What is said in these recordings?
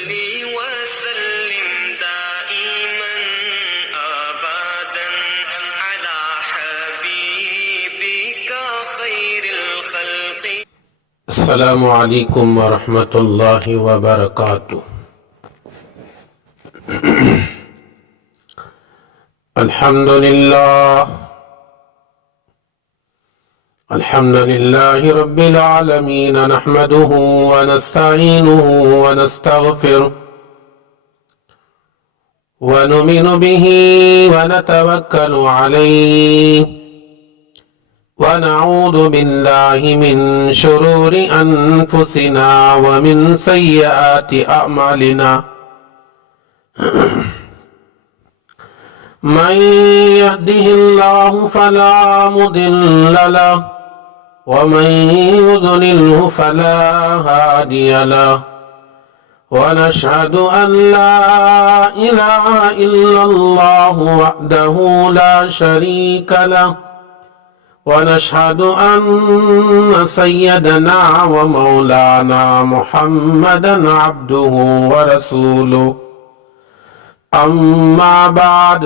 وسلم دائما أبدا على حبيبك خير الخلق. السلام علیکم ورحمۃ اللہ وبرکاتہ. الحمد للہ رب العالمین نحمده ونستعینه ونستغفره ونؤمن به ونتوکل علیہ ونعوذ باللہ من شرور انفسنا ومن سیئات اعمالنا من يهده الله فلا مضل له ومن يضلله فلا هادي له ونشهد أن لا إله إلا الله وحده لا شريك له ونشهد أن سيدنا ومولانا محمدا عبده ورسوله. أما بعد،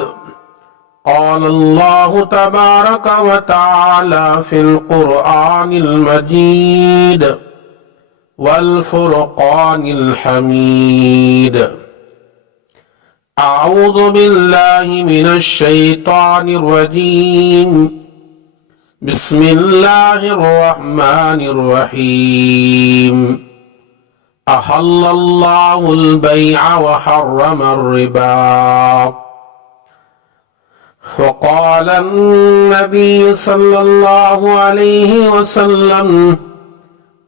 قال الله تبارك وتعالى في القرآن المجيد والفرقان الحميد: أعوذ بالله من الشيطان الرجيم، بسم الله الرحمن الرحيم. أحل الله البيع وحرم الربا. وقال النبي صلى الله عليه وسلم: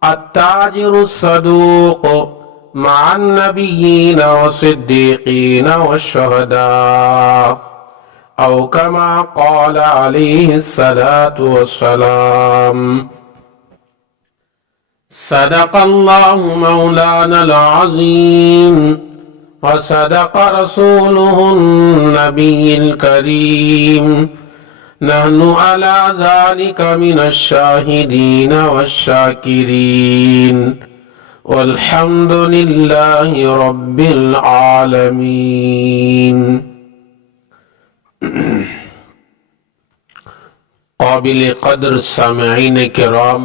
التاجر الصدوق مع النبيين والصديقين والشهداء، أو كما قال عليه الصلاة والسلام. صدق الله مولانا العظيم وصدق رسوله النبي الكريم. نحن على ذلك من الشاهدين والشاكرين، والحمد لله رب العالمين. قابل قدر سامعین کرام،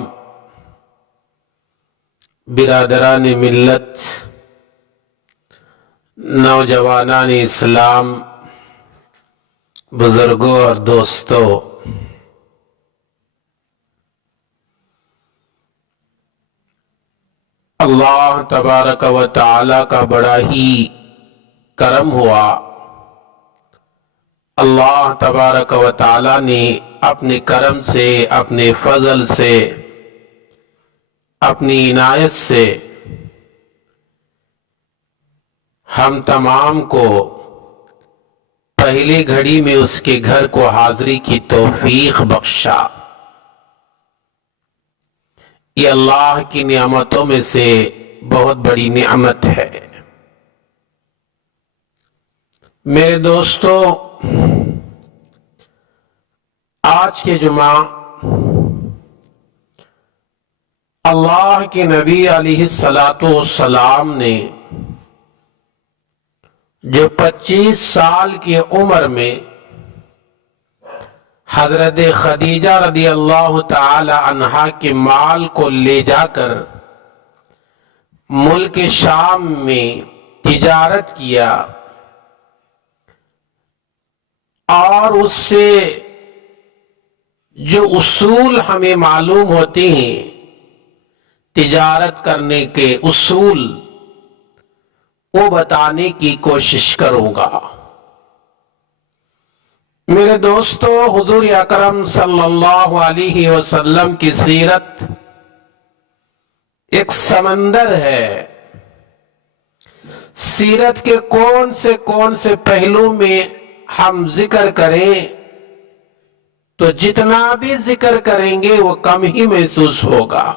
برادران ملت، نوجوانان اسلام، بزرگوں اور دوستوں، اللہ تبارک و تعالی کا بڑا ہی کرم ہوا. اللہ تبارک و تعالی نے اپنے کرم سے، اپنے فضل سے، اپنی عنایت سے ہم تمام کو پہلی گھڑی میں اس کے گھر کو حاضری کی توفیق بخشا. یہ اللہ کی نعمتوں میں سے بہت بڑی نعمت ہے. میرے دوستو، آج کے جمعہ اللہ کے نبی علیہ السلام نے جو 25 سال کی عمر میں حضرت خدیجہ رضی اللہ تعالی عنہا کے مال کو لے جا کر ملک شام میں تجارت کیا اور اس سے جو اصول ہمیں معلوم ہوتے ہیں تجارت کرنے کے اصول، وہ بتانے کی کوشش کروں گا. میرے دوستو، حضور اکرم صلی اللہ علیہ وسلم کی سیرت ایک سمندر ہے. سیرت کے کون سے پہلو میں ہم ذکر کریں تو جتنا بھی ذکر کریں گے وہ کم ہی محسوس ہوگا.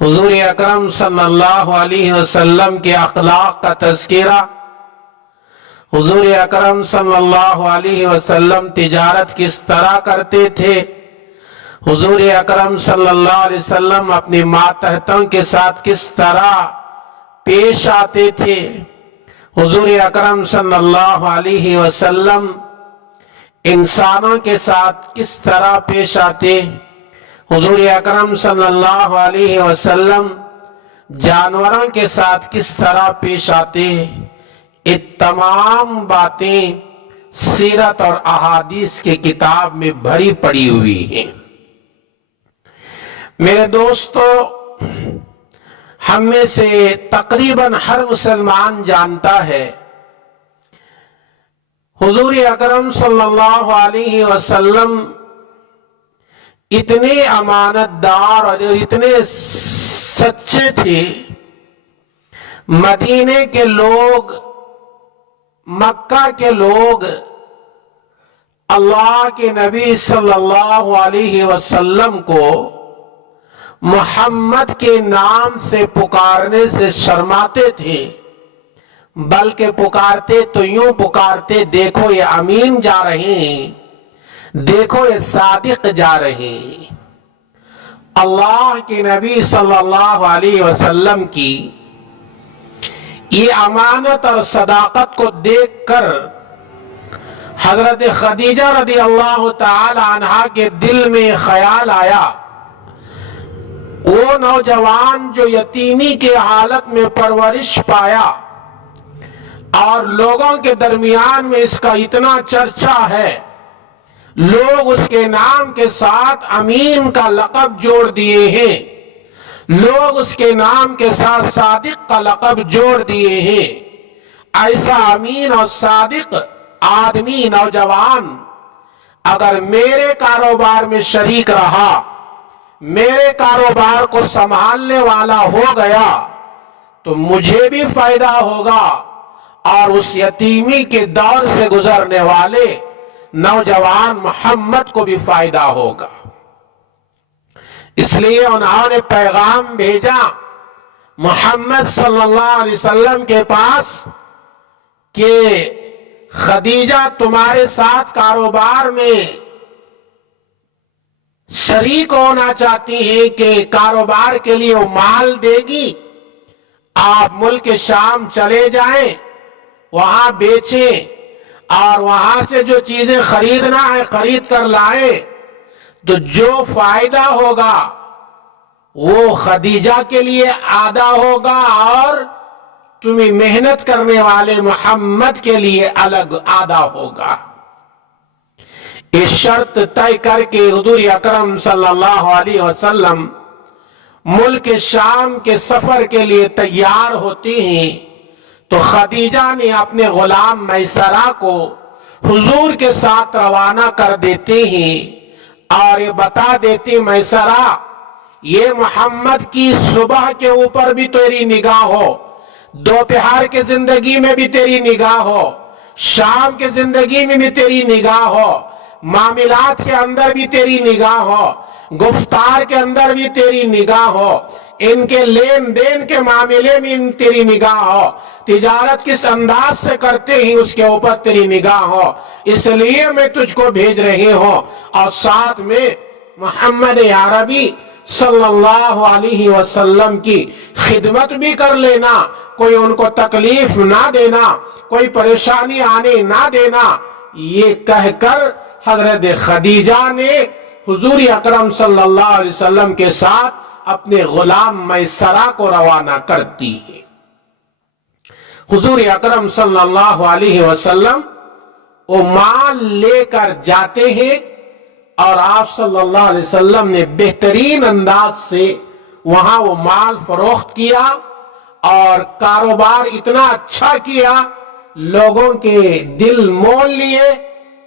حضور اکرم صلی اللہ علیہ وسلم کے اخلاق کا تذکرہ، حضور اکرم صلی اللہ علیہ وسلم تجارت کس طرح کرتے تھے، حضور اکرم صلی اللہ علیہ وسلم اپنی ماتحتوں کے ساتھ کس طرح پیش آتے تھے، حضور اکرم صلی اللہ علیہ وسلم انسانوں کے ساتھ کس طرح پیش آتے، حضور اکرم صلی اللہ علیہ وسلم جانوروں کے ساتھ کس طرح پیش آتے، یہ تمام باتیں سیرت اور احادیث کی کتاب میں بھری پڑی ہوئی ہیں۔ میرے دوستو، ہم میں سے تقریباً ہر مسلمان جانتا ہے حضور اکرم صلی اللہ علیہ وسلم اتنے امانت دار اور اتنے سچے تھے، مدینے کے لوگ، مکہ کے لوگ اللہ کے نبی صلی اللہ علیہ وسلم کو محمد کے نام سے پکارنے سے شرماتے تھے، بلکہ پکارتے تو یوں پکارتے، دیکھو یہ امین جا رہے ہیں، دیکھو یہ صادق جا رہے ہیں۔ اللہ کے نبی صلی اللہ علیہ وسلم کی یہ امانت اور صداقت کو دیکھ کر حضرت خدیجہ رضی اللہ تعالی عنہا کے دل میں خیال آیا، وہ نوجوان جو یتیمی کے حالت میں پرورش پایا اور لوگوں کے درمیان میں اس کا اتنا چرچا ہے، لوگ اس کے نام کے ساتھ امین کا لقب جوڑ دیے ہیں، لوگ اس کے نام کے ساتھ صادق کا لقب جوڑ دیے ہیں۔ ایسا امین اور صادق آدمی، نوجوان اگر میرے کاروبار میں شریک رہا، میرے کاروبار کو سنبھالنے والا ہو گیا تو مجھے بھی فائدہ ہوگا اور اس یتیمی کے دور سے گزرنے والے نوجوان محمد کو بھی فائدہ ہوگا۔ اس لیے انہوں نے پیغام بھیجا محمد صلی اللہ علیہ وسلم کے پاس کہ خدیجہ تمہارے ساتھ کاروبار میں شریک ہونا چاہتی ہیں کہ کاروبار کے لیے وہ مال دے گی، آپ ملک شام چلے جائیں، وہاں بیچیں اور وہاں سے جو چیزیں خریدنا ہے خرید کر لائیں، تو جو فائدہ ہوگا وہ خدیجہ کے لیے آدھا ہوگا اور تمہیں محنت کرنے والے محمد کے لیے الگ آدھا ہوگا۔ یہ شرط طے کر کے حضور اکرم صلی اللہ علیہ وسلم ملک شام کے سفر کے لیے تیار ہوتے ہیں تو خدیجہ نے اپنے غلام میسرہ کو حضور کے ساتھ روانہ کر دیتے ہیں اور یہ بتا دیتے، میسرہ یہ محمد کی صبح کے اوپر بھی تیری نگاہ ہو، دوپہر کے زندگی میں بھی تیری نگاہ ہو، شام کے زندگی میں بھی تیری نگاہ ہو، معاملات کے اندر بھی تیری نگاہ ہو، گفتار کے اندر بھی تیری نگاہ ہو، ان کے لین دین کے معاملے میں تیری نگاہ ہو، تجارت کس انداز سے کرتے ہیں اس کے اوپر تیری نگاہ ہو، اس لیے میں تجھ کو بھیج رہی ہوں، اور ساتھ میں محمد عربی صلی اللہ علیہ وسلم کی خدمت بھی کر لینا، کوئی ان کو تکلیف نہ دینا، کوئی پریشانی آنے نہ دینا۔ یہ کہہ کر حضرت خدیجہ نے حضور اکرم صلی اللہ علیہ وسلم کے ساتھ اپنے غلام میسرہ کو روانہ کرتی ہے۔ حضور اکرم صلی اللہ علیہ وسلم وہ مال لے کر جاتے ہیں اور آپ صلی اللہ علیہ وسلم نے بہترین انداز سے وہاں وہ مال فروخت کیا اور کاروبار اتنا اچھا کیا، لوگوں کے دل مول لیے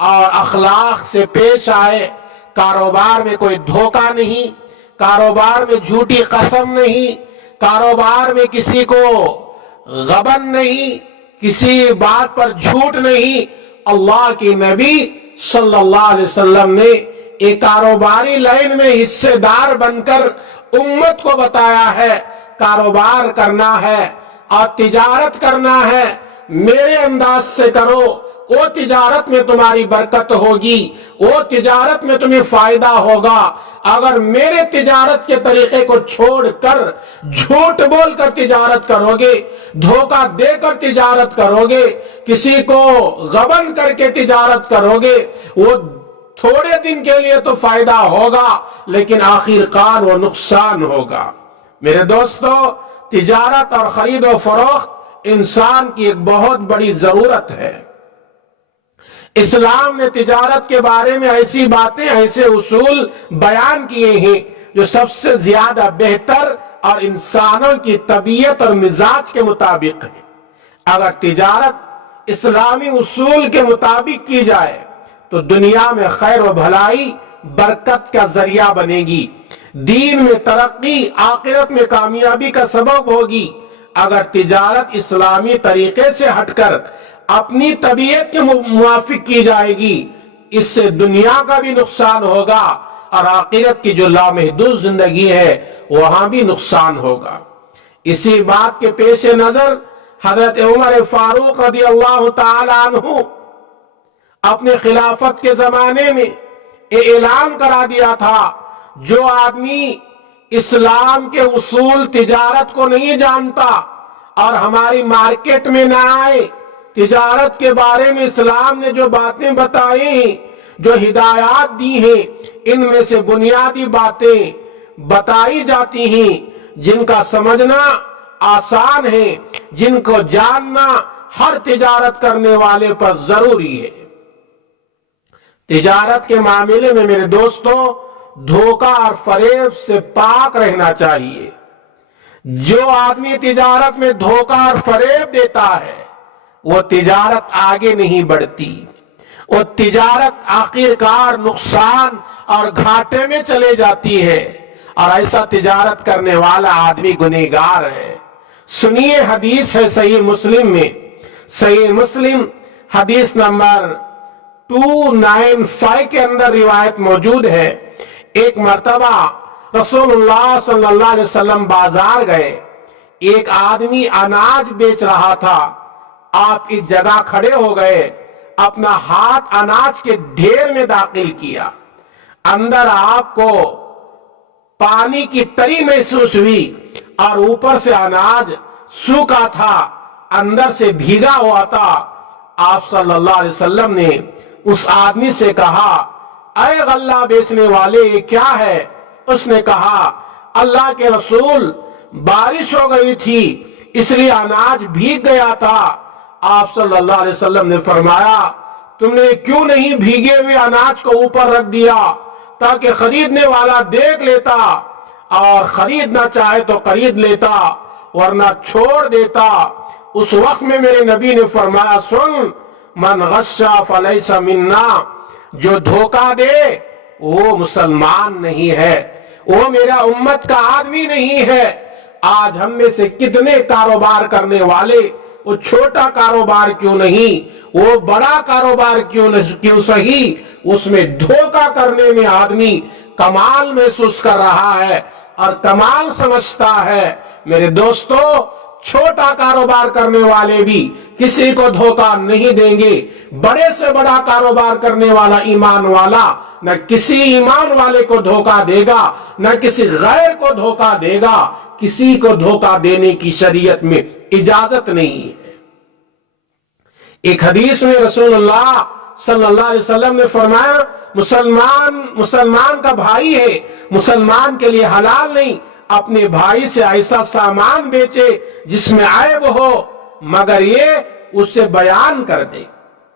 اور اخلاق سے پیش آئے، کاروبار میں کوئی دھوکہ نہیں، کاروبار میں جھوٹی قسم نہیں، کاروبار میں کسی کو غبن نہیں، کسی بات پر جھوٹ نہیں۔ اللہ کے نبی صلی اللہ علیہ وسلم نے ایک کاروباری لائن میں حصے دار بن کر امت کو بتایا ہے، کاروبار کرنا ہے اور تجارت کرنا ہے، میرے انداز سے کرو، وہ تجارت میں تمہاری برکت ہوگی، وہ تجارت میں تمہیں فائدہ ہوگا۔ اگر میرے تجارت کے طریقے کو چھوڑ کر جھوٹ بول کر تجارت کرو گے، دھوکہ دے کر تجارت کرو گے، کسی کو غبن کر کے تجارت کرو گے، وہ تھوڑے دن کے لیے تو فائدہ ہوگا لیکن آخر کار وہ نقصان ہوگا۔ میرے دوستو، تجارت اور خرید و فروخت انسان کی ایک بہت بڑی ضرورت ہے۔ اسلام نے تجارت کے بارے میں ایسی باتیں، ایسے اصول بیان کیے ہیں جو سب سے زیادہ بہتر اور انسانوں کی طبیعت اور مزاج کے مطابق ہے۔ اگر تجارت اسلامی اصول کے مطابق کی جائے تو دنیا میں خیر و بھلائی، برکت کا ذریعہ بنے گی، دین میں ترقی، آخرت میں کامیابی کا سبب ہوگی۔ اگر تجارت اسلامی طریقے سے ہٹ کر اپنی طبیعت کے موافق کی جائے گی، اس سے دنیا کا بھی نقصان ہوگا اور آخرت کی جو لامحدود زندگی ہے وہاں بھی نقصان ہوگا۔ اسی بات کے پیش نظر حضرت عمر فاروق رضی اللہ تعالی عنہ اپنے خلافت کے زمانے میں یہ اعلان کرا دیا تھا، جو آدمی اسلام کے اصول تجارت کو نہیں جانتا اور ہماری مارکیٹ میں نہ آئے، تجارت کے بارے میں اسلام نے جو باتیں بتائی ہیں، جو ہدایات دی ہیں، ان میں سے بنیادی باتیں بتائی جاتی ہیں جن کا سمجھنا آسان ہے، جن کو جاننا ہر تجارت کرنے والے پر ضروری ہے۔ تجارت کے معاملے میں میرے دوستو، دھوکہ اور فریب سے پاک رہنا چاہیے۔ جو آدمی تجارت میں دھوکہ اور فریب دیتا ہے وہ تجارت آگے نہیں بڑھتی، وہ تجارت آخرکار نقصان اور گھاٹے میں چلے جاتی ہے، اور ایسا تجارت کرنے والا آدمی گنہگار ہے۔ سنیے، حدیث ہے صحیح مسلم میں، صحیح مسلم حدیث نمبر 295 کے اندر روایت موجود ہے۔ ایک مرتبہ رسول اللہ صلی اللہ علیہ وسلم بازار گئے، ایک آدمی اناج بیچ رہا تھا، آپ اس جگہ کھڑے ہو گئے، اپنا ہاتھ اناج کے ڈھیر میں داخل کیا، اندر آپ کو پانی کی تری محسوس ہوئی اور اوپر سے اناج سوکھا تھا، اندر سے بھیگا ہوا تھا۔ آپ صلی اللہ علیہ وسلم نے اس آدمی سے کہا، اے غلہ بیچنے والے، یہ کیا ہے؟ اس نے کہا، اللہ کے رسول، بارش ہو گئی تھی اس لیے اناج بھیگ گیا تھا۔ آپ صلی اللہ علیہ وسلم نے فرمایا، تم نے کیوں نہیں بھیگے ہوئے اناج کو اوپر رکھ دیا تاکہ خریدنے والا دیکھ لیتا اور خریدنا چاہے تو خرید لیتا ورنہ چھوڑ دیتا۔ اس وقت میں میرے نبی نے فرمایا، سن، من غش فلیس منا، جو دھوکہ دے وہ مسلمان نہیں ہے، وہ میرا امت کا آدمی نہیں ہے۔ آج ہم میں سے کتنے کاروبار کرنے والے، وہ چھوٹا کاروبار کیوں نہیں، وہ بڑا کاروبار کیوں صحیح، اس میں دھوکہ کرنے میں آدمی کمال محسوس کر رہا ہے اور کمال سمجھتا ہے۔ میرے دوستو، چھوٹا کاروبار کرنے والے بھی کسی کو دھوکہ نہیں دیں گے، بڑے سے بڑا کاروبار کرنے والا ایمان والا نہ کسی ایمان والے کو دھوکہ دے گا، نہ کسی غیر کو دھوکہ دے گا۔ کسی کو دھوکہ دینے کی شریعت میں اجازت نہیں ہے۔ ایک حدیث میں رسول اللہ صلی اللہ علیہ وسلم نے فرمایا، مسلمان کا بھائی ہے، مسلمان کے لیے حلال نہیں اپنے بھائی سے ایسا سامان بیچے جس میں عیب ہو مگر یہ اسے بیان کر دے۔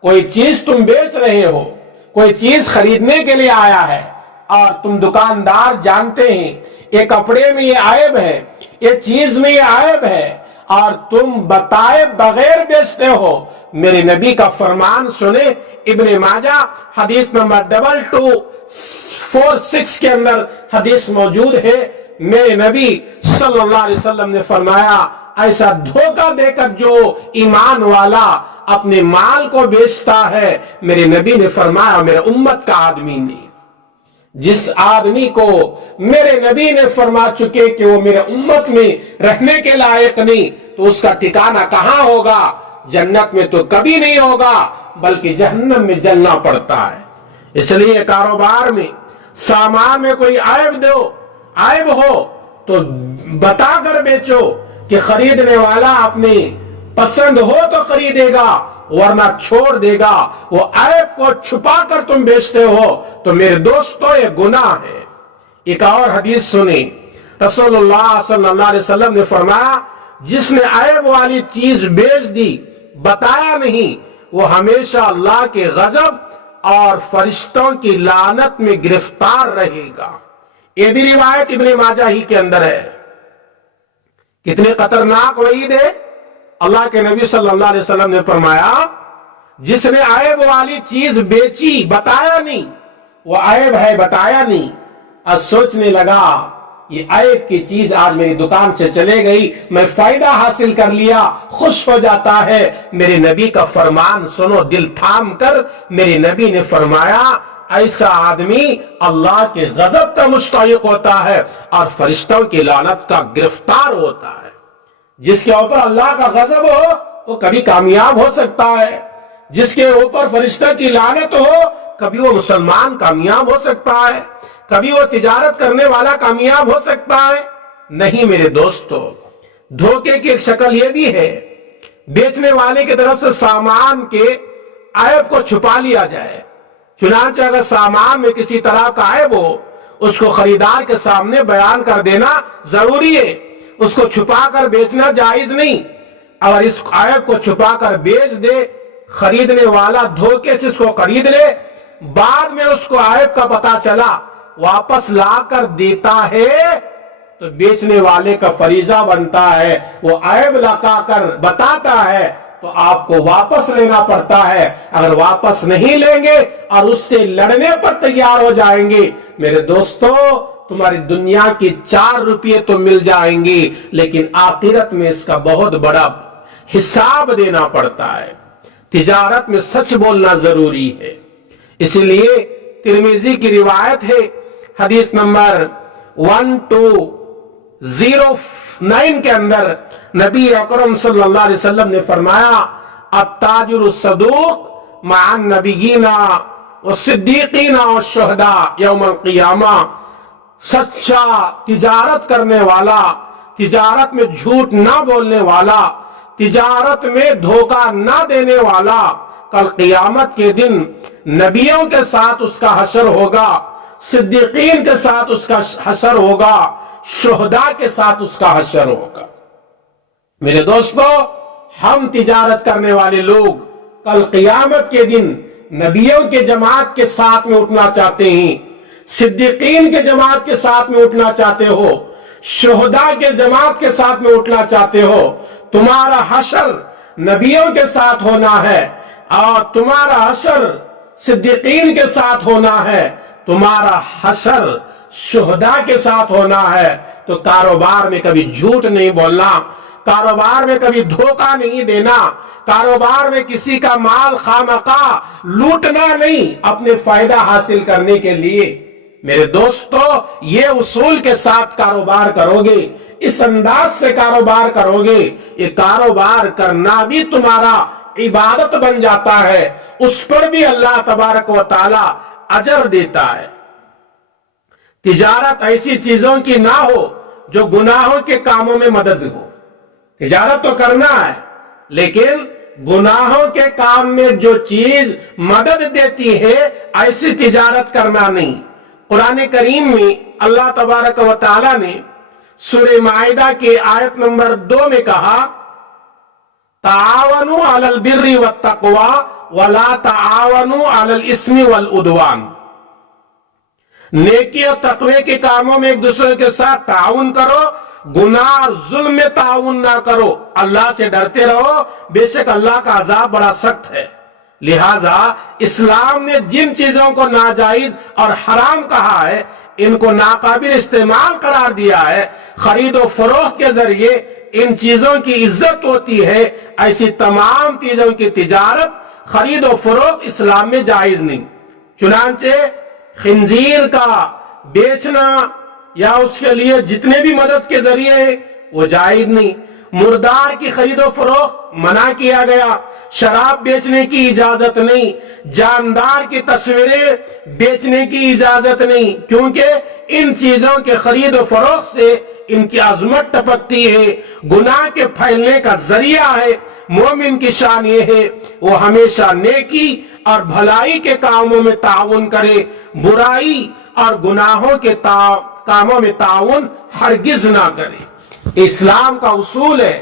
کوئی چیز تم بیچ رہے ہو، کوئی چیز خریدنے کے لیے آیا ہے اور تم دکاندار جانتے ہیں یہ کپڑے میں یہ عیب ہے، یہ چیز میں یہ عیب ہے، اور تم بتائے بغیر بیچتے ہو، میرے نبی کا فرمان سنے، ابن ماجہ حدیث نمبر 2246 کے اندر حدیث موجود ہے۔ میرے نبی صلی اللہ علیہ وسلم نے فرمایا، ایسا دھوکہ دے کر جو ایمان والا اپنے مال کو بیچتا ہے، میرے نبی نے فرمایا میرے امت کا آدمی نہیں۔ جس آدمی کو میرے نبی نے فرما چکے کہ وہ میرے امت میں رہنے کے لائق نہیں، تو اس کا ٹھکانہ کہاں ہوگا؟ جنت میں تو کبھی نہیں ہوگا بلکہ جہنم میں جلنا پڑتا ہے۔ اس لیے کاروبار میں سامان میں کوئی عیب ہو تو بتا کر بیچو کہ خریدنے والا اپنی پسند ہو تو خریدے گا ورنہ چھوڑ دے گا۔ وہ عیب کو چھپا کر تم بیچتے ہو تو میرے دوستو یہ گناہ ہے۔ ایک اور حدیث سنی، رسول اللہ صلی اللہ علیہ وسلم نے فرمایا جس نے عیب والی چیز بیچ دی بتایا نہیں وہ ہمیشہ اللہ کے غضب اور فرشتوں کی لعنت میں گرفتار رہے گا۔ یہ بھی روایت ابن ماجہ ہی کے اندر ہے۔ کتنی خطرناک وعید ہے۔ اللہ کے نبی صلی اللہ علیہ وسلم نے فرمایا جس نے عیب والی چیز بیچی بتایا نہیں، وہ عیب ہے بتایا نہیں، اب سوچنے لگا یہ عیب کی چیز آج میری دکان سے چلے گئی، میں فائدہ حاصل کر لیا، خوش ہو جاتا ہے۔ میرے نبی کا فرمان سنو دل تھام کر، میرے نبی نے فرمایا ایسا آدمی اللہ کے غضب کا مستحق ہوتا ہے اور فرشتوں کی لعنت کا گرفتار ہوتا ہے۔ جس کے اوپر اللہ کا غضب ہو وہ کبھی کامیاب ہو سکتا ہے، جس کے اوپر فرشتہ کی لعنت ہو کبھی وہ مسلمان کامیاب ہو سکتا ہے، کبھی وہ تجارت کرنے والا کامیاب ہو سکتا ہے۔ نہیں میرے دوستو، دھوکے کی ایک شکل یہ بھی ہے بیچنے والے کی طرف سے سامان کے عیب کو چھپا لیا جائے۔ چنانچہ اگر سامان میں کسی طرح کا عیب ہو اس کو خریدار کے سامنے بیان کر دینا ضروری ہے، اس کو چھپا کر بیچنا جائز نہیں۔ اگر اس عیب کو چھپا کر بیچ دے، خریدنے والا دھوکے سے اس کو خرید لے، بعد میں اس کو عیب کا پتہ چلا واپس لا کر دیتا ہے تو بیچنے والے کا فریضہ بنتا ہے وہ عیب لگا کر بتاتا ہے تو آپ کو واپس لینا پڑتا ہے۔ اگر واپس نہیں لیں گے اور اس سے لڑنے پر تیار ہو جائیں گے، میرے دوستو تمہاری دنیا کی 4 روپے تو مل جائیں گی لیکن آخرت میں اس کا بہت بڑا حساب دینا پڑتا ہے۔ تجارت میں سچ بولنا ضروری ہے۔ اسی لیے ترمذی کی روایت ہے، حدیث نمبر 1209 کے اندر نبی اکرم صلی اللہ علیہ وسلم نے فرمایا التاجر الصدوق مع النبیین والصدیقین والشہداء یوم القیامہ، سچا تجارت کرنے والا، تجارت میں جھوٹ نہ بولنے والا، تجارت میں دھوکہ نہ دینے والا، کل قیامت کے دن نبیوں کے ساتھ اس کا حشر ہوگا، صدیقین کے ساتھ اس کا حشر ہوگا، شہداء کے ساتھ اس کا حشر ہوگا۔ میرے دوستو، ہم تجارت کرنے والے لوگ کل قیامت کے دن نبیوں کے جماعت کے ساتھ میں اٹھنا چاہتے ہیں، صدیقین کے جماعت کے ساتھ میں اٹھنا چاہتے ہو، شہداء کے جماعت کے ساتھ میں اٹھنا چاہتے ہو۔ تمہارا حشر نبیوں کے ساتھ ہونا ہے اور تمہارا حشر صدیقین کے ساتھ ہونا ہے، تمہارا حشر شہداء کے ساتھ ہونا ہے۔ تو کاروبار میں کبھی جھوٹ نہیں بولنا، کاروبار میں کبھی دھوکہ نہیں دینا، کاروبار میں کسی کا مال خامخواہ لوٹنا نہیں اپنے فائدہ حاصل کرنے کے لیے۔ میرے دوستو، یہ اصول کے ساتھ کاروبار کرو گے، اس انداز سے کاروبار کرو گے، یہ کاروبار کرنا بھی تمہارا عبادت بن جاتا ہے، اس پر بھی اللہ تبارک و تعالی اجر دیتا ہے۔ تجارت ایسی چیزوں کی نہ ہو جو گناہوں کے کاموں میں مدد ہو۔ تجارت تو کرنا ہے لیکن گناہوں کے کام میں جو چیز مدد دیتی ہے ایسی تجارت کرنا نہیں۔ قرآن کریم میں اللہ تبارک و تعالی نے سورہ مائدہ کے آیت نمبر 2 میں کہا تعاونوا علی البر والتقوی ولا تعاونوا علی الاثم والعدوان، نیکی اور تقوی کے کاموں میں ایک دوسرے کے ساتھ تعاون کرو، گناہ اور ظلم میں تعاون نہ کرو، اللہ سے ڈرتے رہو، بے شک اللہ کا عذاب بڑا سخت ہے۔ لہٰذا اسلام نے جن چیزوں کو ناجائز اور حرام کہا ہے ان کو ناقابل استعمال قرار دیا ہے۔ خرید و فروخت کے ذریعے ان چیزوں کی عزت ہوتی ہے، ایسی تمام چیزوں کی تجارت، خرید و فروخت اسلام میں جائز نہیں۔ چنانچہ خنزیر کا بیچنا یا اس کے لیے جتنے بھی مدد کے ذریعے وہ جائز نہیں۔ مردار کی خرید و فروخت منع کیا گیا، شراب بیچنے کی اجازت نہیں، جاندار کی تصویریں بیچنے کی اجازت نہیں، کیونکہ ان چیزوں کے خرید و فروخت سے ان کی عظمت ٹپکتی ہے، گناہ کے پھیلنے کا ذریعہ ہے۔ مومن کی شان یہ ہے وہ ہمیشہ نیکی اور بھلائی کے کاموں میں تعاون کرے، برائی اور گناہوں کے کاموں میں تعاون ہرگز نہ کرے۔ اسلام کا اصول ہے،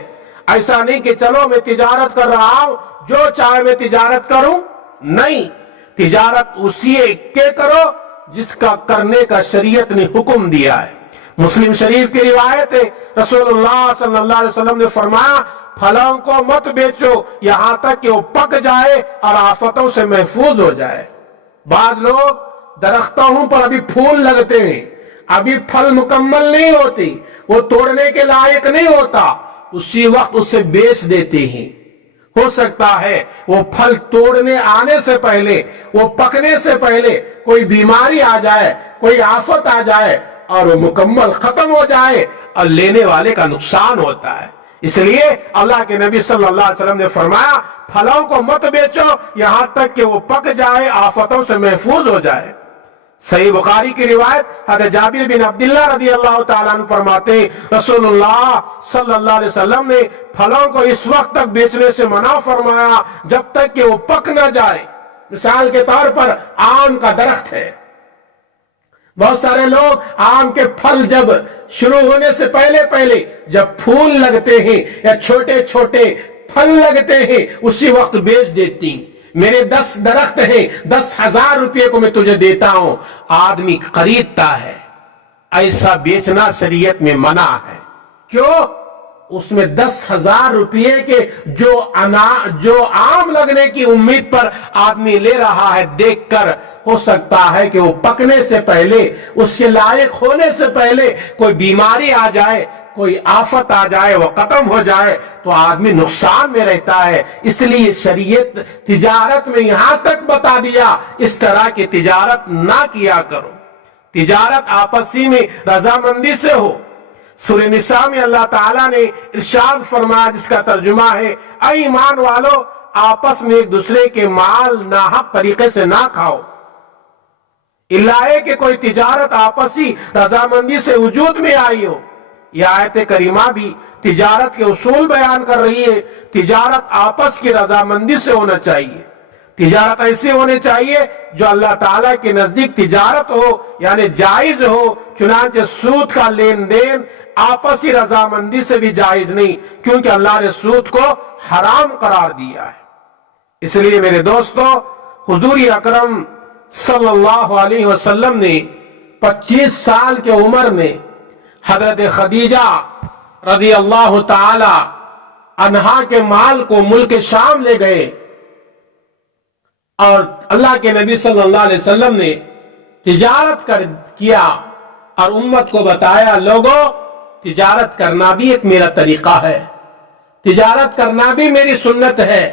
ایسا نہیں کہ چلو میں تجارت کر رہا ہوں جو چاہے میں تجارت کروں، نہیں، تجارت اسی کے کرو جس کا کرنے کا شریعت نے حکم دیا ہے۔ مسلم شریف کی روایت ہے، رسول اللہ صلی اللہ علیہ وسلم نے فرمایا پھلوں کو مت بیچو یہاں تک کہ وہ پک جائے اور آفتوں سے محفوظ ہو جائے۔ بعض لوگ درختوں پر ابھی پھول لگتے ہیں، ابھی پھل مکمل نہیں ہوتی، وہ توڑنے کے لائق نہیں ہوتا، اسی وقت اسے بیچ دیتے ہیں۔ ہو سکتا ہے وہ پھل توڑنے آنے سے پہلے، وہ پکنے سے پہلے کوئی بیماری آ جائے، کوئی آفت آ جائے اور وہ مکمل ختم ہو جائے اور لینے والے کا نقصان ہوتا ہے۔ اس لیے اللہ کے نبی صلی اللہ علیہ وسلم نے فرمایا پھلوں کو مت بیچو یہاں تک کہ وہ پک جائے، آفتوں سے محفوظ ہو جائے۔ صحیح بخاری کی روایت حضرت جابر بن عبداللہ رضی اللہ تعالیٰ عنہ فرماتے ہیں رسول اللہ صلی اللہ علیہ وسلم نے پھلوں کو اس وقت تک بیچنے سے منع فرمایا جب تک کہ وہ پک نہ جائے۔ مثال کے طور پر آم کا درخت ہے، بہت سارے لوگ آم کے پھل جب شروع ہونے سے پہلے جب پھول لگتے ہیں یا چھوٹے چھوٹے پھل لگتے ہیں اسی وقت بیچ دیتی ہیں۔ میرے 10 درخت ہیں، 10,000 روپے کو میں تجھے دیتا ہوں، آدمی خریدتا ہے۔ ایسا بیچنا شریعت میں منع ہے۔ کیوں؟ اس میں 10,000 روپے کے جو آم لگنے کی امید پر آدمی لے رہا ہے، دیکھ کر ہو سکتا ہے کہ وہ پکنے سے پہلے، اس کے لائق ہونے سے پہلے کوئی بیماری آ جائے، کوئی آفت آ جائے، وہ ختم ہو جائے تو آدمی نقصان میں رہتا ہے۔ اس لیے شریعت تجارت میں یہاں تک بتا دیا اس طرح کی تجارت نہ کیا کرو، تجارت آپسی میں رضامندی سے ہو۔ سورہ نساء میں اللہ تعالیٰ نے ارشاد فرمایا جس کا ترجمہ ہے اے ایمان والو آپس میں ایک دوسرے کے مال ناحق طریقے سے نہ کھاؤ، الا ہے کہ کوئی تجارت آپسی رضامندی سے وجود میں آئی ہو۔ یہ آیت کریمہ بھی تجارت کے اصول بیان کر رہی ہے۔ تجارت آپس کی رضامندی سے ہونا چاہیے، تجارت ایسی ہونی چاہیے جو اللہ تعالیٰ کے نزدیک تجارت ہو، یعنی جائز ہو۔ چنانچہ سود کا لین دین آپسی رضامندی سے بھی جائز نہیں، کیونکہ اللہ نے سود کو حرام قرار دیا ہے۔ اس لیے میرے دوستو، حضور اکرم صلی اللہ علیہ وسلم نے 25 سال کے عمر میں حضرت خدیجہ رضی اللہ تعالی عنہا کے مال کو ملک شام لے گئے، اور اللہ کے نبی صلی اللہ علیہ وسلم نے تجارت کیا اور امت کو بتایا لوگوں تجارت کرنا بھی ایک میرا طریقہ ہے، تجارت کرنا بھی میری سنت ہے،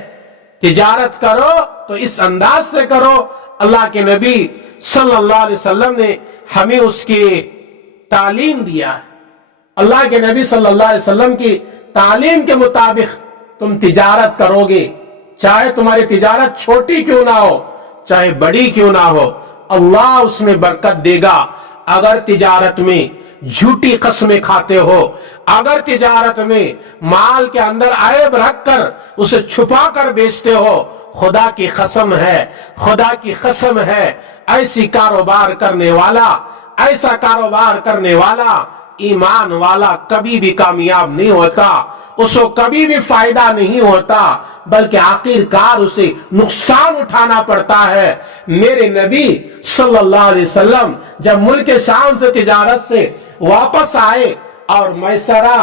تجارت کرو تو اس انداز سے کرو۔ اللہ کے نبی صلی اللہ علیہ وسلم نے ہمیں اس کی تعلیم دیا ہے۔ اللہ کے نبی صلی اللہ علیہ وسلم کی تعلیم کے مطابق تم تجارت کرو گے، چاہے تمہاری تجارت چھوٹی کیوں نہ ہو، چاہے بڑی کیوں نہ ہو، اللہ اس میں برکت دے گا۔ اگر تجارت میں جھوٹی قسمیں کھاتے ہو، اگر تجارت میں مال کے اندر عیب رکھ کر اسے چھپا کر بیچتے ہو، خدا کی قسم ہے، خدا کی قسم ہے، ایسی کاروبار کرنے والا، ایسا کاروبار کرنے والا ایمان والا کبھی بھی کامیاب نہیں ہوتا، اس کو کبھی بھی فائدہ نہیں ہوتا، بلکہ آخرکار اسے نقصان اٹھانا پڑتا ہے۔ میرے نبی صلی اللہ علیہ وسلم جب ملک شام سے تجارت سے واپس آئے اور میسرہ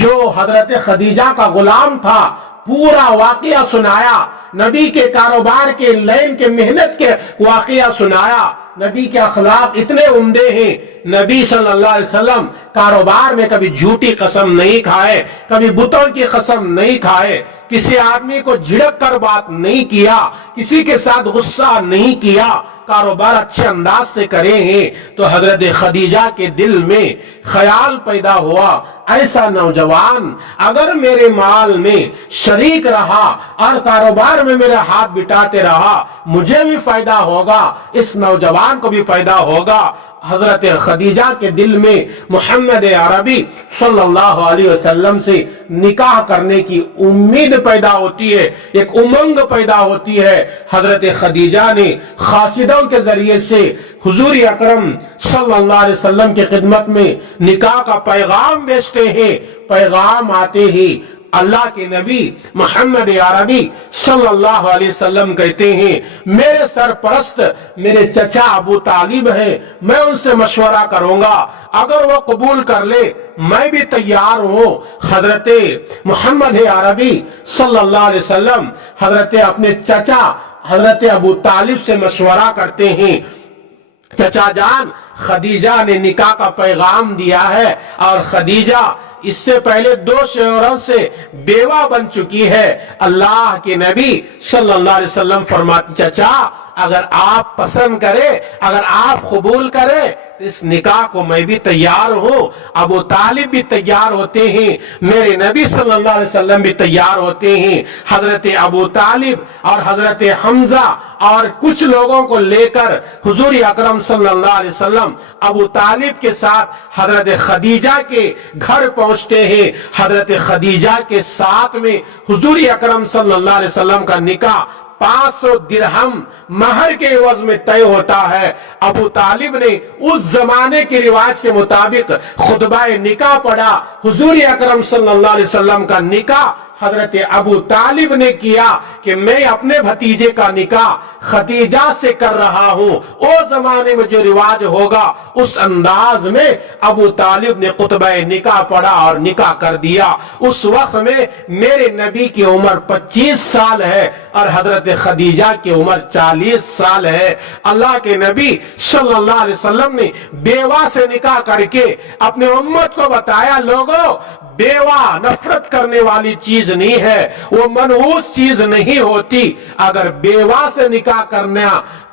جو حضرت خدیجہ کا غلام تھا پورا واقعہ سنایا، نبی کے کاروبار کے لین کے محنت کے واقعہ سنایا۔ نبی کے اخلاق اتنے عمدے ہیں، نبی صلی اللہ علیہ وسلم کاروبار میں کبھی جھوٹی قسم نہیں کھائے، کبھی بتوں کی قسم نہیں کھائے، کسی آدمی کو جھڑک کر بات نہیں کیا، کسی کے ساتھ غصہ نہیں کیا، کاروبار اچھے انداز سے کرے ہیں، تو حضرت خدیجہ کے دل میں خیال پیدا ہوا ایسا نوجوان اگر میرے مال میں شریک رہا اور کاروبار میں میرا ہاتھ بٹاتے رہا، مجھے بھی فائدہ ہوگا، اس نوجوان کو بھی فائدہ ہوگا۔ حضرت خدیجہ کے دل میں محمد عربی صلی اللہ علیہ وسلم سے نکاح کرنے کی امید پیدا ہوتی ہے، ایک امنگ پیدا ہوتی ہے۔ حضرت خدیجہ نے خاصدوں کے ذریعے سے حضور اکرم صلی اللہ علیہ وسلم کی خدمت میں نکاح کا پیغام بیچتے ہیں۔ پیغام آتے ہی اللہ کے نبی محمد عربی صلی اللہ علیہ وسلم کہتے ہیں میرے سرپرست میرے چچا ابو طالب ہیں، میں ان سے مشورہ کروں گا، اگر وہ قبول کر لے میں بھی تیار ہوں۔ حضرت محمد عربی صلی اللہ علیہ وسلم حضرت اپنے چچا حضرت ابو طالب سے مشورہ کرتے ہیں، چچا جان خدیجہ نے نکاح کا پیغام دیا ہے اور خدیجہ اس سے پہلے 2 شوہروں سے بیوہ بن چکی ہے۔ اللہ کے نبی صلی اللہ علیہ وسلم فرماتے چچا اگر آپ پسند کرے، اگر آپ قبول کرے اس نکاح کو میں بھی تیار ہوں۔ ابو طالب بھی تیار ہوتے ہیں، میرے نبی صلی اللہ علیہ وسلم بھی تیار ہوتے ہیں۔ حضرت ابو طالب اور حضرت حمزہ اور کچھ لوگوں کو لے کر حضور اکرم صلی اللہ علیہ وسلم ابو طالب کے ساتھ حضرت خدیجہ کے گھر پہنچتے ہیں۔ حضرت خدیجہ کے ساتھ میں حضور اکرم صلی اللہ علیہ وسلم کا نکاح 500 درہم مہر کے عوض میں طے ہوتا ہے۔ ابو طالب نے اس زمانے کے رواج کے مطابق خطبہ نکاح پڑھا۔ حضور اکرم صلی اللہ علیہ وسلم کا نکاح حضرت ابو طالب نے کیا کہ میں اپنے بھتیجے کا نکاح خدیجہ سے کر رہا ہوں، او زمانے میں جو رواج ہوگا اس انداز میں ابو طالب نے خطبہ نکاح پڑھا اور نکاح کر دیا۔ اس وقت میں میرے نبی کی عمر 25 سال ہے اور حضرت خدیجہ کی عمر 40 سال ہے۔ اللہ کے نبی صلی اللہ علیہ وسلم نے بیوہ سے نکاح کر کے اپنے امت کو بتایا لوگوں بیوہ نفرت کرنے والی چیز نہیں ہے، وہ منحوس چیز نہیں ہوتی۔ اگر بیوہ سے نکاح کرنا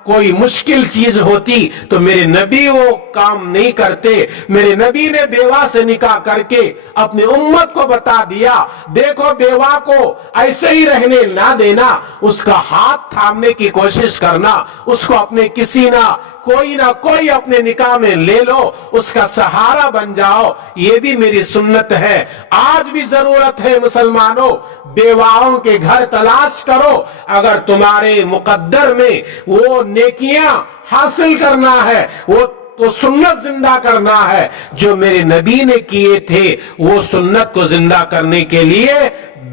کوئی مشکل چیز ہوتی تو میرے نبی وہ کام نہیں کرتے۔ میرے نبی نے بیوہ سے نکاح کر کے اپنی امت کو بتا دیا دیکھو بیوہ کو ایسے ہی رہنے نہ دینا، اس کا ہاتھ تھامنے کی کوشش کرنا، اس کو اپنے کسی نہ کوئی اپنے نکاح میں لے لو، اس کا سہارا بن جاؤ، یہ بھی میری سنت ہے۔ آج بھی ضرورت ہے مسلمانوں، بیواؤں کے گھر تلاش کرو، اگر تمہارے مقدر میں وہ نیکیاں حاصل کرنا ہے، وہ تو سنت زندہ کرنا ہے جو میرے نبی نے کیے تھے، وہ سنت کو زندہ کرنے کے لیے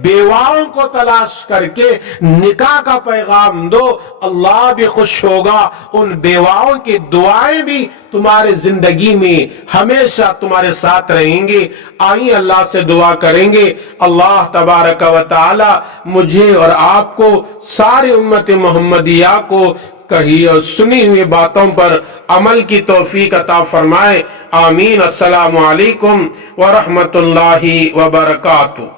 بیواؤں کو تلاش کر کے نکاح کا پیغام دو، اللہ بھی خوش ہوگا، ان بیواؤں کی دعائیں بھی تمہارے زندگی میں ہمیشہ تمہارے ساتھ رہیں گے۔ آئیں اللہ سے دعا کریں گے، اللہ تبارک و تعالی مجھے اور آپ کو ساری امت محمدیہ کو کہی اور سنی ہوئی باتوں پر عمل کی توفیق عطا فرمائے، آمین۔ السلام علیکم ورحمۃ اللہ وبرکاتہ۔